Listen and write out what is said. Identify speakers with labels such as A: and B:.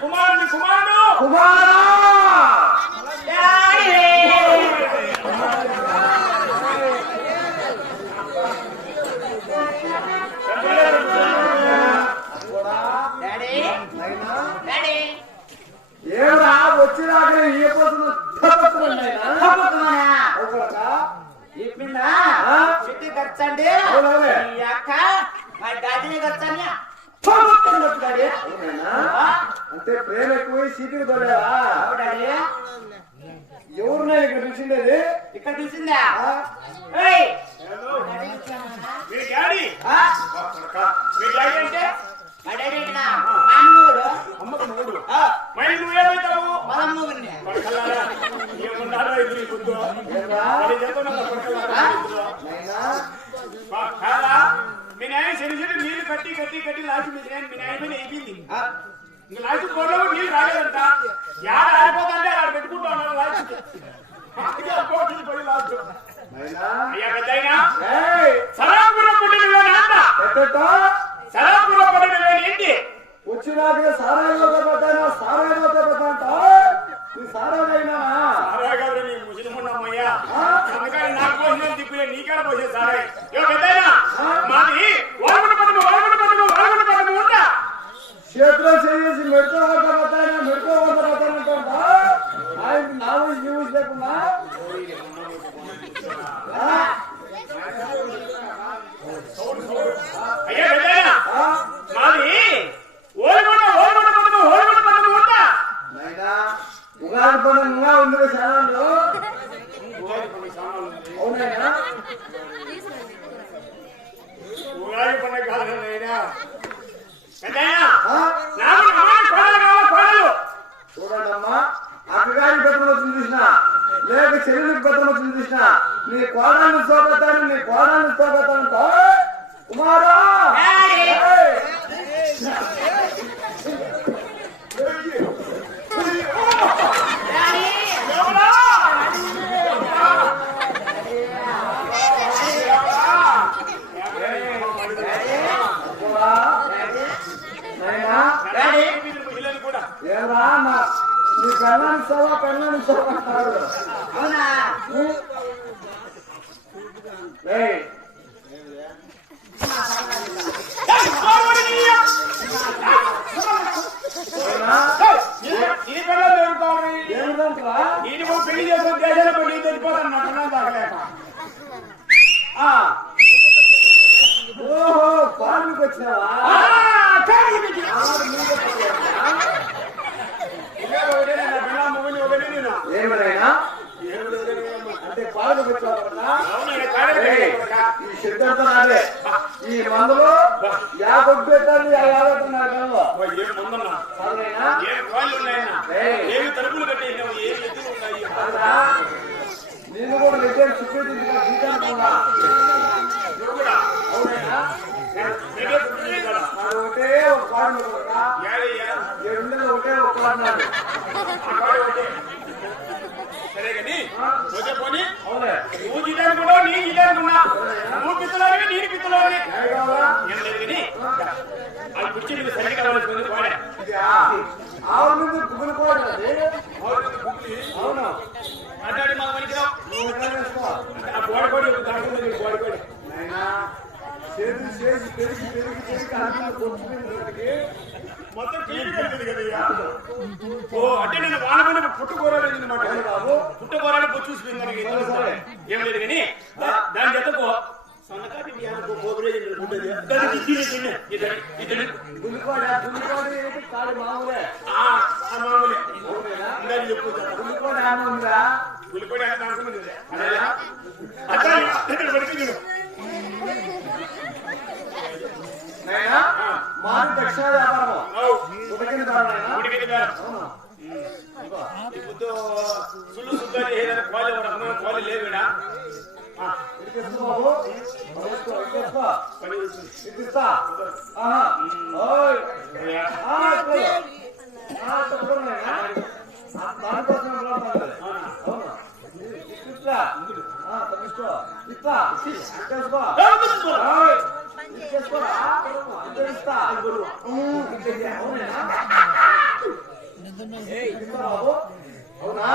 A: కుమారుని కుమారుడు.
B: కుమారా? సీటుకు తోలేవా? ఎవరున్నా ఇక్కడ చూసిండేది?
C: ఇక్కడ? ఏయ్!
A: మీ డాడీ?
C: ఆ?
A: మీ డాడీ అంటే?
C: మా డాడీ? మా అన్నోడు
A: అమ్మకు మొగుడు
C: ఆ,
A: మరి ఏమున్నారో ఇది గుర్తు.
B: నాయనా
A: బా, కాదా మీ నాయన చిన్న చిన్న నీళ్ళు కట్టి కట్టి కట్టి లాస్ట్ మీ నాయన మీ నాయన అయిపోయింది ఇంకా లాస్ట్ కోట్లో నీళ్ళు రాలేదంట. యాడ ఆడిపోతుంటే ఆడ పెట్టుకుంటా లాస్ట్
B: నాయనా.
A: అయ్యా
B: ఏయ్.
A: సరాపురం పుట్టిన నాన్న సరాపురం పుట్టిన ఏంటి?
B: వచ్చినాక సారాయిలో పెడతానా సారాయిలో పెడతాంట నీ సారాయినా
A: నీ అందుకని నాకు పోసిన నీకాడ పోసే సారా యో పెద్దయినా మాది
B: చేతిలో చేసి మెడతో వంట పెడతానా మెడతో వంట పెడతానంట ఆయన నాలుగు న్యూస్ లేకుండా ఉగాది పండుగ ఉంది అవునాయనా
A: ఉగాది పండుగ కాదు
B: చూడండమ్మా అక్కగారి బెత్తనం వచ్చింది చూసిన లేక చెల్లెలికి వచ్చింది చూసిన నీ కోడాన్ని చూపెత్తాను నీ కోడాన్ని చూపెత్తాను కుమారా
C: డాడీ!
B: ఏయ్!
C: డాడీ!
A: ఎవరా?
B: అబ్బా! నాయనా,
A: డాడీ
B: ఏరా నా నీ పెళ్ళాన్ని సవా పెళ్ళాన్ని సవా
C: అవునా
B: ఏయ్, నాయనా,
A: ఈ పిల్లలు దొరుకుతావు
B: ఏమిటంటరా?
A: నేను కూడా పెళ్ళి చేసుకుని దేశాల పోయి నీకు వెళ్ళిపోతాను నా పిల్లలు తాగలేక
B: ఆ. ఓహో పాలకు వచ్చినావా
A: ఆ, కాదు నీకు.
B: ఆవిడ నీకు చెప్పలేదా?
A: ఇంకా ఒకటే నా పిల్లల మొగుడిని ఒకటే నేను.
B: ఏమనైనా
A: ఏడు వదిలేనమ్మా.
B: అంటే పాలకు వచ్చావా
A: అవును, ఈయన కాడలు
B: ఏయ్,
A: పెట్టే
B: ఈ సిద్ధాంత నాదే ఈ మందులో యా కొట్టు పెట్టాలి ఆ యాభై నా కల్లో
A: ఓ, ఏం ముందన్నా?
B: సరేనా
A: ఏం కాళ్ళు ఉన్నాయన్నా?
B: ఏయ్.
A: ఏమి తలుపులు కట్టేసినావు? ఏం ఎత్తులు ఉన్నాయి?
B: అవునా? నేను కూడా? మరి ఒకటే ఒక పాడు ఒకటే ఒక
A: కుర్చీ నీకు సరిగ్గా
B: మీద కూడా. అవును
A: మాట్లాడి.
B: చేసి చేసి పెరిగి పెరిగి పెరిగి అన్నం కొట్టుకునేసరికి
A: మొత్తం టీవీ కడుతుంది కదయ్యా ఓ అంటే నేను అనమాట
B: బాబు
A: పుట్టుకోరాలు పొచ్చు చూసింది
B: మాది దక్షిణ వ్యాపారం ఉదకిన అవును?
A: ఇప్పుడు సుల్లు సుద్దాలు ఏదైనా కోలి ఎవరు కోలి లేవుడా
B: ఇడికిస్తు బాబు ఇడికిస్తు, ఇడికిస్తు.
A: పని
B: ఆహా. ఓయ్. ఆ, ఆ, ఆ, దానికోసం ఆ, ఓయ్. అవునా? అవునా